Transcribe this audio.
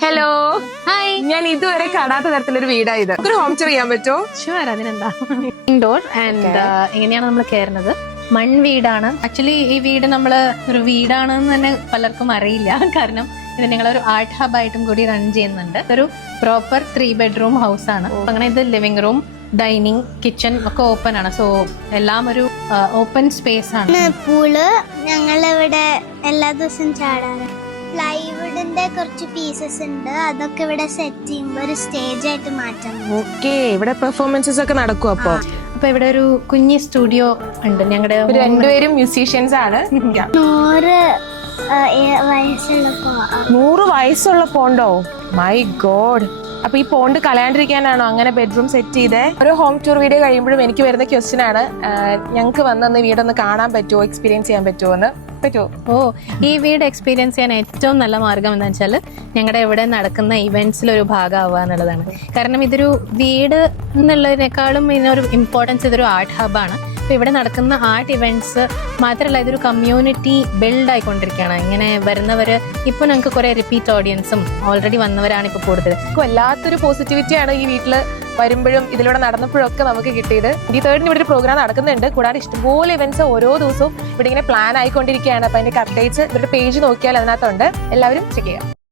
Hello hi ഞാൻ ഇതുവരെ കാണാത്ത തരത്തിലൊരു വീടാ ഇത്. ഒരു ഹോം ടൂർ ചെയ്യാൻ പറ്റുമോ? ഷുവർ അതിനെന്താ? ഇൻഡോർ ആൻഡ് എങ്ങനെയാണ് നമ്മൾ കയറുന്നത്? മൺവീടാണ് ആക്ച്വലി ഈ വീട് നമ്മൾ ഒരു വീടാണെന്ന് തന്നെ പലർക്കും അറിയില്ല. കാരണം ഇത് ഞങ്ങളൊരു ആർട്ട് ഹബ് ആയിട്ടും കൂടി റൺ ചെയ്യുന്നുണ്ട്. ഒരു പ്രോപ്പർ ത്രീ ബെഡ്റൂം ഹൗസ് ആണ്. അങ്ങനെ ഇത് ലിവിംഗ് റൂം ഡൈനിങ് കിച്ചൺ ഒക്കെ ഓപ്പൺ ആണ്. സോ എല്ലാം ഒരു ഓപ്പൺ സ്പേസ് ആണ്. പൂൾ ഞങ്ങളിവിടെ എല്ലാ ദിവസവും ചാടാറ് പ്ലൈവുഡിന്റെ കുറച്ച് പീസസ് ഉണ്ട്. അതൊക്കെ ഇവിടെ സെറ്റ് ചെയ്യുമ്പോൾ ഒരു സ്റ്റേജ് ആയിട്ട് മാറ്റാം ഓക്കെ ഇവിടെ പെർഫോമൻസസ് ഒക്കെ നടക്കും അപ്പൊ. അപ്പൊ ഇവിടെ ഒരു കുഞ്ഞി സ്റ്റുഡിയോ ഉണ്ട്. ഞങ്ങളുടെ രണ്ടുപേരും മ്യൂസീഷ്യൻസ് ആണ്. നൂറ് വയസ്സുള്ളപ്പോ നൂറ് വയസ്സുള്ള പോണ്ടോ മൈ ഗോഡ് അപ്പൊ ഈ പോണ്ട് കളയാണ്ടിരിക്കാനാണോ അങ്ങനെ ബെഡ്റൂം സെറ്റ് ചെയ്തേ? ഒരു ഹോം ടൂർ വീഡിയോ കഴിയുമ്പോഴും എനിക്ക് വരുന്ന ക്വസ്റ്റ്യൻ ആണ് ഞങ്ങൾക്ക് വന്നൊന്ന് വീടൊന്ന് കാണാൻ പറ്റുമോ എക്സ്പീരിയൻസ് ചെയ്യാൻ പറ്റുമോ എന്ന് പറ്റുമോ ഓ ഈ വീട് എക്സ്പീരിയൻസ് ചെയ്യാൻ ഏറ്റവും നല്ല മാർഗം എന്താ വെച്ചാൽ ഞങ്ങളുടെ ഇവിടെ നടക്കുന്ന ഇവന്റ്സിൽ ഒരു ഭാഗമാവുക എന്നുള്ളതാണ്. കാരണം ഇതൊരു വീട് എന്നുള്ളതിനേക്കാളും ഇതിനൊരു ഇമ്പോർട്ടൻസ് ഇതൊരു ആർട്ട് ഹബാണ് അപ്പോൾ ഇവിടെ നടക്കുന്ന ആർട്ട് ഇവന്റ്സ് മാത്രമല്ല ഇതൊരു കമ്മ്യൂണിറ്റി ബിൽഡ് ആയിക്കൊണ്ടിരിക്കുകയാണ്. ഇങ്ങനെ വരുന്നവർ ഇപ്പോൾ ഞങ്ങൾക്ക് കുറേ റിപ്പീറ്റ് ഓഡിയൻസും ഓൾറെഡി വന്നവരാണ് ഇപ്പോൾ കൂടുതൽ വല്ലാത്തൊരു പോസിറ്റിവിറ്റിയാണ് ഈ വീട്ടിൽ വരുമ്പോഴും ഇതിലൂടെ നടന്നപ്പോഴൊക്കെ നമുക്ക് കിട്ടിയത്. ഈ തേർഡിന് ഇവിടെ ഒരു പ്രോഗ്രാം നടക്കുന്നുണ്ട്. കൂടാതെ ഇഷ്ടംപോലെ ഇവന്റ്സ് ഓരോ ദിവസവും ഇവിടെ ഇങ്ങനെ പ്ലാൻ ആയിക്കൊണ്ടിരിക്കുകയാണ്. അപ്പൊ അതിന്റെ അപ്ഡേറ്റ്സ് ഇവരുടെ പേജ് നോക്കിയാൽ അതിനകത്തുണ്ട്. എല്ലാവരും ചെക്ക് ചെയ്യാം